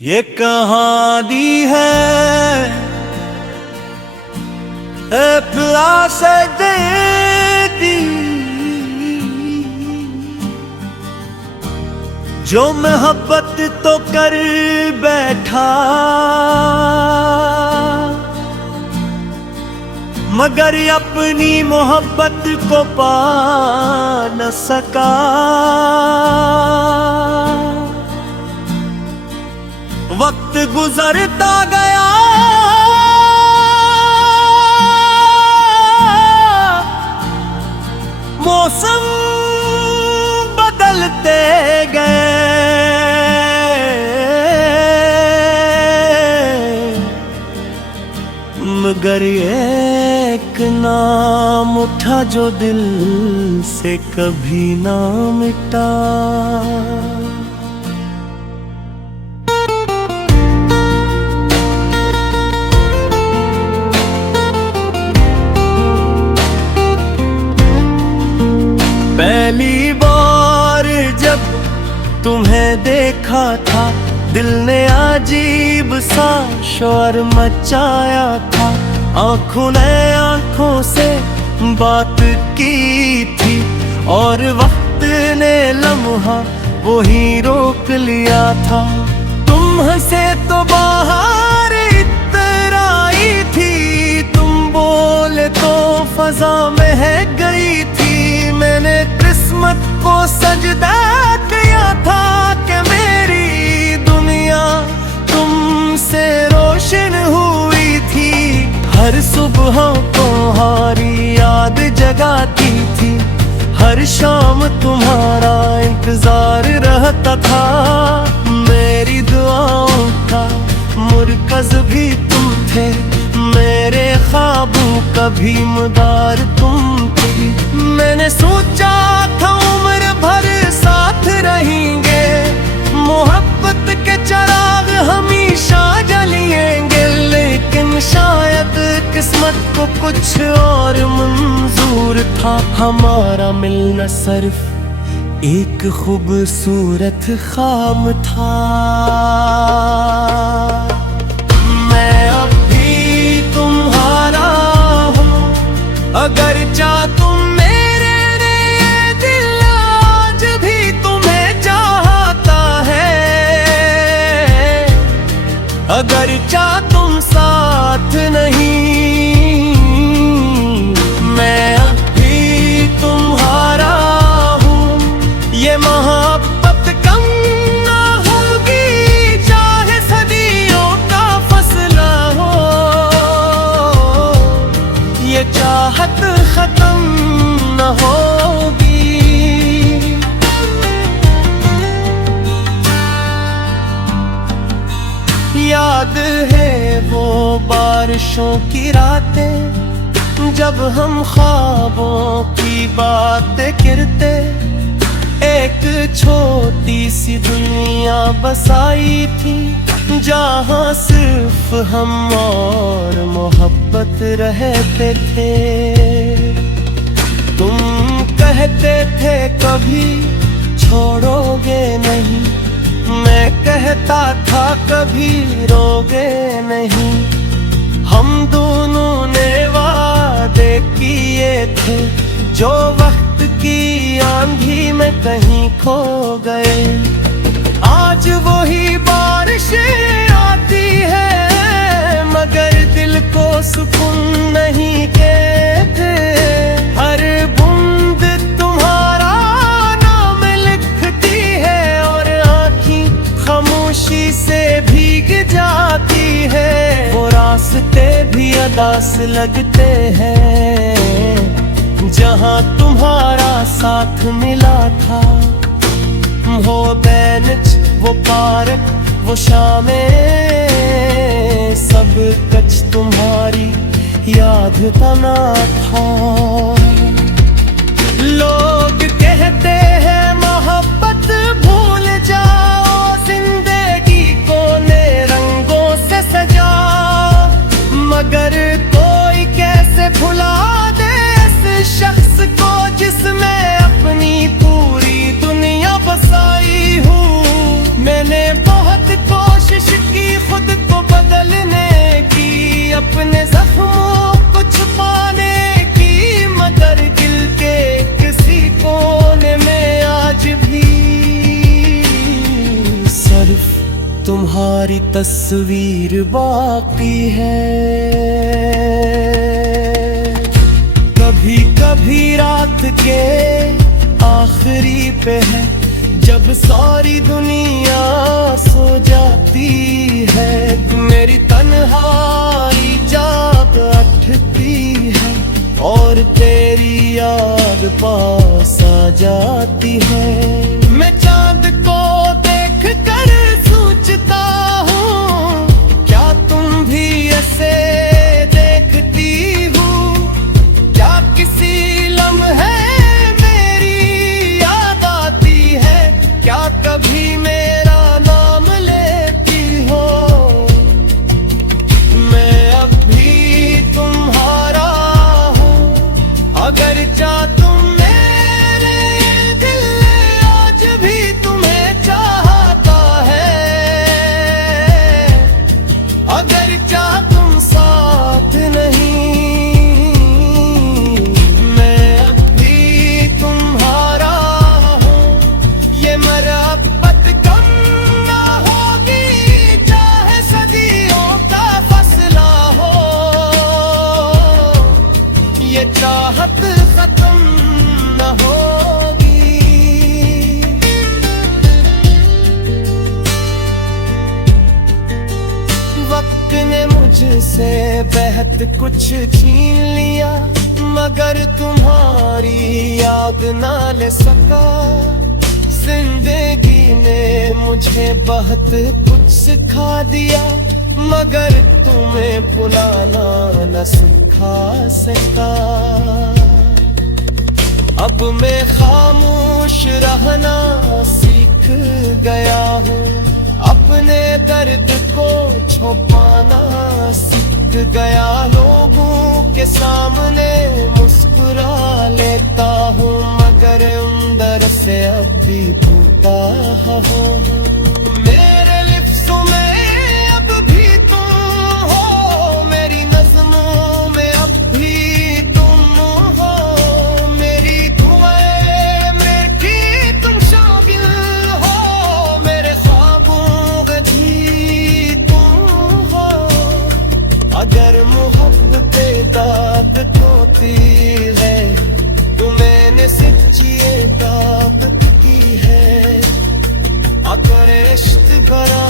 ये कहानी है प्यास दे दी जो मोहब्बत तो कर बैठा मगर अपनी मोहब्बत को पा न सका। वक्त गुजरता गया मौसम बदलते गए मगर एक नाम उठा जो दिल से कभी ना मिटा। पहली बार जब तुम्हें देखा था दिल ने अजीब सा शोर मचाया था। आंखों ने आंखों से बात की थी और वक्त ने लम्हा वो ही रोक लिया था। तुम हंसे तो बाहर इतर आई थी, तुम बोले तो फजा में गई थी। मैंने किस्मत को सजदा किया था कि मेरी दुनिया तुमसे रोशन हुई थी। हर सुबह तुम्हारी याद जगाती थी, हर शाम तुम्हारा इंतजार रहता था। मेरी दुआओं का मुरकज़ भी तुम थे, मेरे ख्वाबों का भी मदार तुम थी। मैंने सोचा था उम्र भर साथ रहेंगे, मोहब्बत के चिराग हमेशा जलिएंगे। लेकिन शायद किस्मत को कुछ और मंजूर था, हमारा मिलना सिर्फ एक खूबसूरत ख्वाब था। मैं अब भी तुम्हारा हूँ, अगर चाह तुम मेरे लिए दिल आज भी तुम्हें चाहता है। अगर चाह तुम साथ नहीं, मैं अब भी तुम्हारा हूँ। ये मोहब्बत कम ना होगी चाहे सदियों का फसला हो, ये चाहत खत्म न होगी। याद है वो बारिशों की रातें जब हम ख्वाबों की बातें करते। एक छोटी सी दुनिया बसाई थी जहाँ सिर्फ हम और मोहब्बत रहते थे। तुम कहते थे कभी छोड़ोगे नहीं, मैं कहता था कभी रोगे नहीं। हम दोनों ने वादे किए थे जो वक्त की आंधी में कहीं खो गए। आज वही बारिश आती है मगर दिल को सुकून नहीं कहते। हर बूंद तुम्हारा नाम लिखती है और आँखें खामोशी से भीग जाती है। वो रास्ते भी अदास लगते हैं जहाँ तुम्हारा साथ मिला था। वो बेंच, वो पार्क, वो शामें, सब कुछ तुम्हारी याद तना था। लोग कहते हैं मोहब्बत भूल जाओ, जिंदगी को नए रंगों से सजा। मगर कोई कैसे भुला दे इस शख्स को जिसमें अपनी पूरी दुनिया बसाई हूँ। मैंने बहुत कोशिश तुम्हारी तस्वीर बाकी है। कभी कभी रात के आखिरी पे है, जब सारी दुनिया सो जाती है, मेरी तन्हाई जाग उठती है और तेरी याद पास आ जाती है। मैं चांद को देख कर सोचता हूँ, क्या तुम भी ऐसे देखती हो? क्या किसी लम्हे मेरी याद आती है? क्या कभी मेरा नाम लेती हो? मैं अब भी तुम्हारा हूँ, अगर चाह तुम मेरे दिल आज भी तुम्हें चाहता है, अगर चाह तुम साथ नहीं, मैं अब भी तुम्हारा हूँ। ये मोहब्बत कम ना होगी, चाहे सदियों का फसला हो, ये चाहत खत्म न होगी। वक्त ने मुझसे बहुत कुछ छीन लिया, मगर तुम्हारी याद ना ले सका। जिंदगी ने मुझे बहुत कुछ सिखा दिया, मगर तुम्हें भुलाना न सिखा सका। अब मैं खामोश रहना सीख गया हूँ, अपने दर्द को छुपाना सीख गया। लोगों के सामने मुस्कुरा लेता हूँ, मगर अंदर से अब भी टूटा हूँ। मेरे लिप्सों में अब भी तुम हो, मेरी नज़्मों में अब भी तुम हो, मेरी दुआएं मीठी तुम शामिल हो, मेरे ख्वाबों का भी तुम हो। अगर मोहब्बत दात होती है तो मैंने सच्ची दात की है, अगर इश्क करा